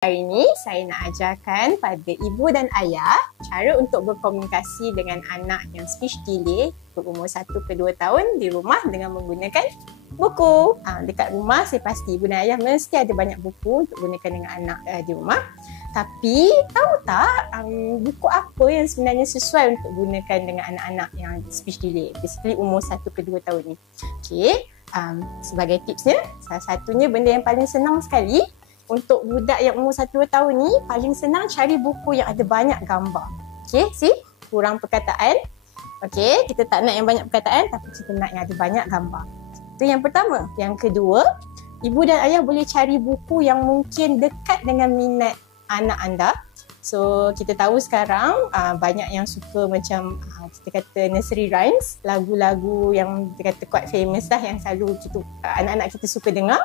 Hari ini saya nak ajarkan pada ibu dan ayah cara untuk berkomunikasi dengan anak yang speech delay berumur 1 ke 2 tahun di rumah dengan menggunakan buku. Dekat rumah saya pasti ibu dan ayah mesti ada banyak buku untuk gunakan dengan anak di rumah. Tapi tahu tak buku apa yang sebenarnya sesuai untuk gunakan dengan anak-anak yang speech delay, basically umur 1 ke 2 tahun ni. Okey, sebagai tipsnya, salah satunya benda yang paling senang sekali untuk budak yang umur 1-2 tahun ni, paling senang cari buku yang ada banyak gambar. Okey, see? Kurang perkataan. Okey, kita tak nak yang banyak perkataan, tapi kita nak yang ada banyak gambar. Itu yang pertama. Yang kedua, ibu dan ayah boleh cari buku yang mungkin dekat dengan minat anak anda. So, kita tahu sekarang banyak yang suka macam kita kata nursery rhymes, lagu-lagu yang kita kata quite famous lah yang selalu anak-anak kita suka dengar.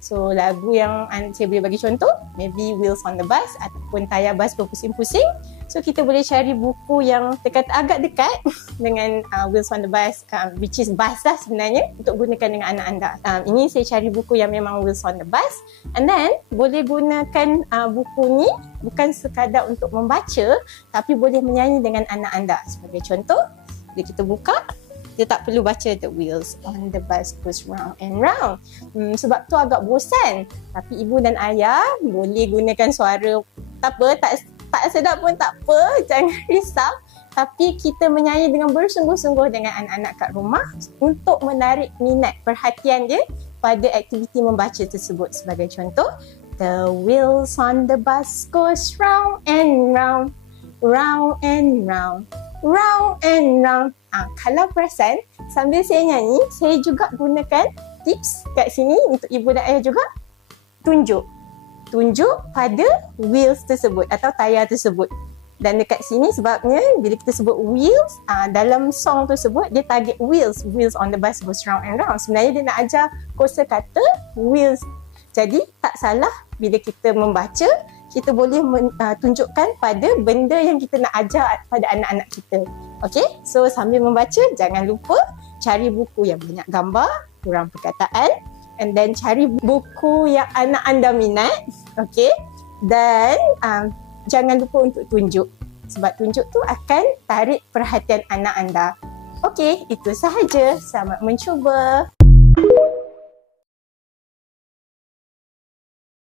So, lagu yang saya boleh bagi contoh, maybe Wheels on the Bus ataupun Tayar Bas Berpusing-Pusing. So, kita boleh cari buku yang kita kata agak dekat dengan Wheels on the Bus, which is bus lah sebenarnya, untuk gunakan dengan anak anda. Ini saya cari buku yang memang Wheels on the Bus. And then, boleh gunakan buku ni bukan sekadar untuk membaca, tapi boleh menyanyi dengan anak anda. Sebagai contoh, bila kita buka, kita tak perlu baca the wheels on the bus goes round and round. Sebab tu agak bosan. Tapi ibu dan ayah boleh gunakan suara tak apa, tak sedap pun tak apa, jangan risau. Tapi kita menyanyi dengan bersungguh-sungguh dengan anak-anak kat rumah untuk menarik minat perhatian dia pada aktiviti membaca tersebut. Sebagai contoh, the wheels on the bus goes round and round, round and round, round and round. Kalau perasan, sambil saya nyanyi, saya juga gunakan tips kat sini untuk ibu dan ayah juga. Tunjuk pada wheels tersebut atau tayar tersebut. Dan dekat sini sebabnya bila kita sebut wheels, dalam song tersebut dia target wheels on the bus goes round and round. Sebenarnya dia nak ajar kosa kata wheels. Jadi tak salah bila kita membaca, kita boleh tunjukkan pada benda yang kita nak ajar pada anak-anak kita. Okey, so sambil membaca jangan lupa cari buku yang banyak gambar, kurang perkataan, and then cari buku yang anak anda minat. Okey, dan jangan lupa untuk tunjuk, sebab tunjuk tu akan tarik perhatian anak anda. Okey, itu sahaja. Selamat mencuba.